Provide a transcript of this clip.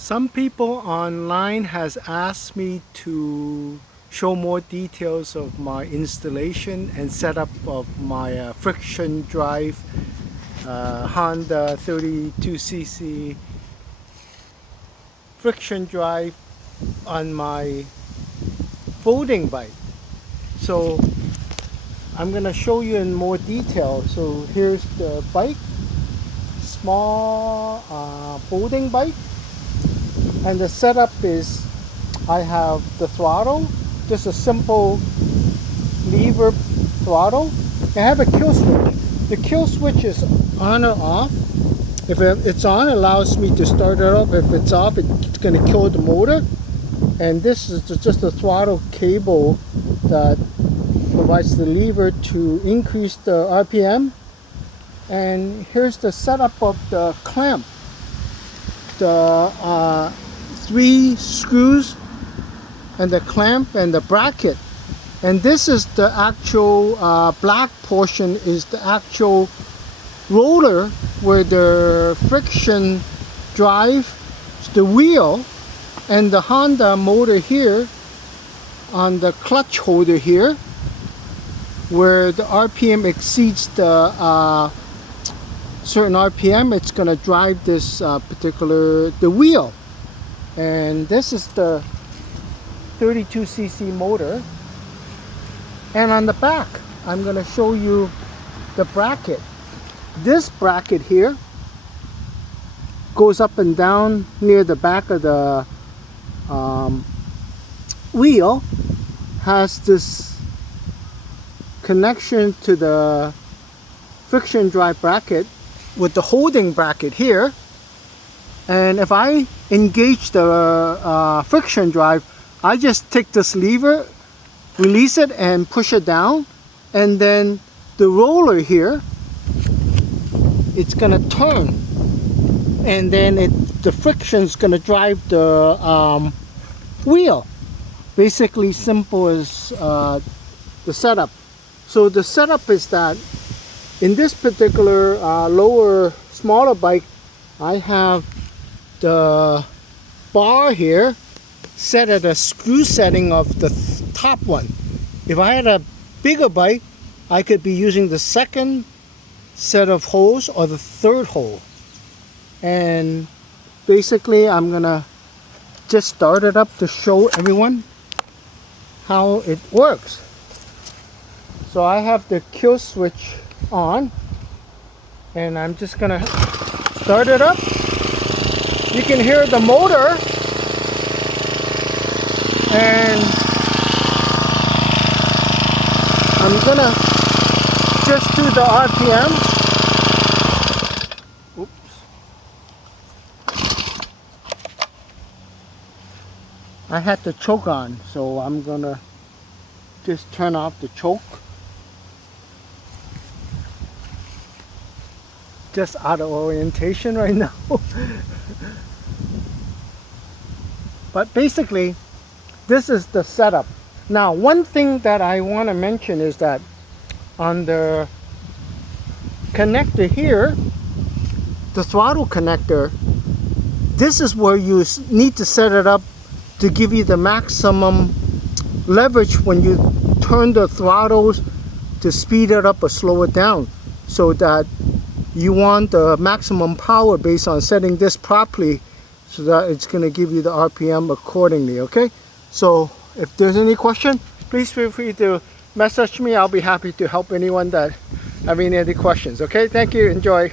Some people online has asked me to show more details of my installation and setup of my friction drive Honda 32cc friction drive on my folding bike. So I'm gonna show you in more detail. So here's the bike, small folding bike. And the setup is I have the throttle, just a simple lever throttle. I have a kill switch. The kill switch is on or off. If it's on, it allows me to start it up. If it's off, it's going to kill the motor. And this is just a throttle cable that provides the lever to increase the RPM. And here's the setup of the clamp. The 3 screws and the clamp and the bracket, and this is the actual black portion is the actual roller where the friction drive the wheel, and the Honda motor here on the clutch holder here where the RPM exceeds the certain RPM, it's going to drive this the wheel. And this is the 32cc motor. And on the back, I'm going to show you the bracket. This bracket here goes up and down near the back of the wheel, has this connection to the friction drive bracket with the holding bracket here. And if I engage the friction drive, I just take this lever, release it and push it down, and then the roller here, it's gonna turn, and then the friction is gonna drive the wheel. Basically simple as the setup. So the setup is that in this particular smaller bike, I have the bar here set at a screw setting of the top one. If I had a bigger bike, I could be using the second set of holes or the third hole. And basically I'm gonna just start it up to show everyone how it works. So I have the kill switch on, and I'm just gonna start it up. You can hear the motor, and I'm gonna just do the RPM. Oops. I had the choke on, so I'm gonna just turn off the choke. Just out of orientation right now. But basically, this is the setup. Now, one thing that I want to mention is that on the connector here, the throttle connector, this is where you need to set it up to give you the maximum leverage when you turn the throttles to speed it up or slow it down, so that you want the maximum power based on setting this properly, so that it's going to give you the RPM accordingly. Okay, so if there's any question, please feel free to message me. I'll be happy to help anyone that have any questions. Okay, thank you. Enjoy.